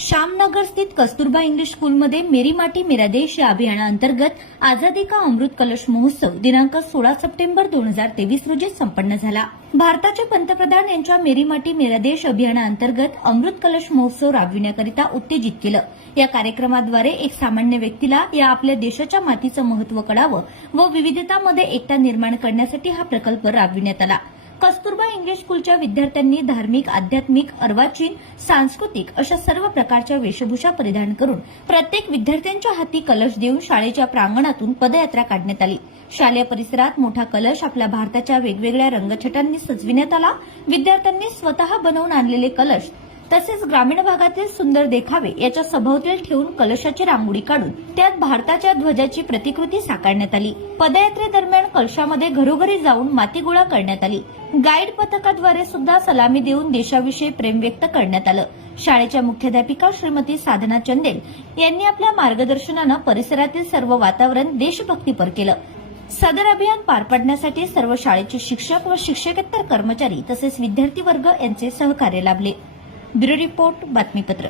श्यामनगर स्थित कस्तुरबा इंग्लिश स्कूलमध्ये मेरी माटी मेरा देश या अभियानाअंतर्गत आझादी का अमृत कलश महोत्सव दिनांक सोळा सप्टेंबर दोन हजार तेवीस रोजी संपन्न झाला. भारताचे पंतप्रधान यांच्या मेरी माटी मेरा देश अभियानाअंतर्गत अमृत कलश महोत्सव राबविण्याकरिता उत्तेजित केलं. या कार्यक्रमाद्वारे एक सामान्य व्यक्तीला या आपल्या देशाच्या मातीचं महत्त्व कळावं व विविधतामध्ये एकता निर्माण करण्यासाठी हा प्रकल्प राबविण्यात आला. कस्तुरबा इंग्लिश स्कूलच्या विद्यार्थ्यांनी धार्मिक आध्यात्मिक अर्वाचीन सांस्कृतिक अशा सर्व प्रकारच्या वेशभूषा परिधान करून प्रत्येक विद्यार्थ्यांच्या हाती कलश देऊन शाळेच्या प्रांगणातून पदयात्रा काढण्यात आली. शालेय परिसरात मोठा कलश आपल्या भारताच्या वेगवेगळ्या रंगछटांनी सजविण्यात आला. विद्यार्थ्यांनी स्वतः बनवून आणलेले कलश तसेच ग्रामीण भागातील सुंदर देखावे याच्या सभोवतील ठेवून कलशाची रांगोळी काढून त्यात भारताच्या ध्वजाची प्रतिकृती साकारण्यात आली. पदयात्रेदरम्यान कलशामध्ये घरोघरी जाऊन माती गोळा करण्यात आली. गाईड पथकाद्वारे सुद्धा सलामी देऊन देशाविषयी प्रेम व्यक्त करण्यात आलं. शाळेच्या मुख्याध्यापिका श्रीमती साधना चंदेल यांनी आपल्या मार्गदर्शनानं परिसरातील सर्व वातावरण देशभक्तीपर केलं. सदर अभियान पार पाडण्यासाठी सर्व शाळेचे शिक्षक व शिक्षकेतर कर्मचारी तसेच विद्यार्थी वर्ग यांचे सहकार्य लाभले. ब्युरो रिपोर्ट बातमीपत्र.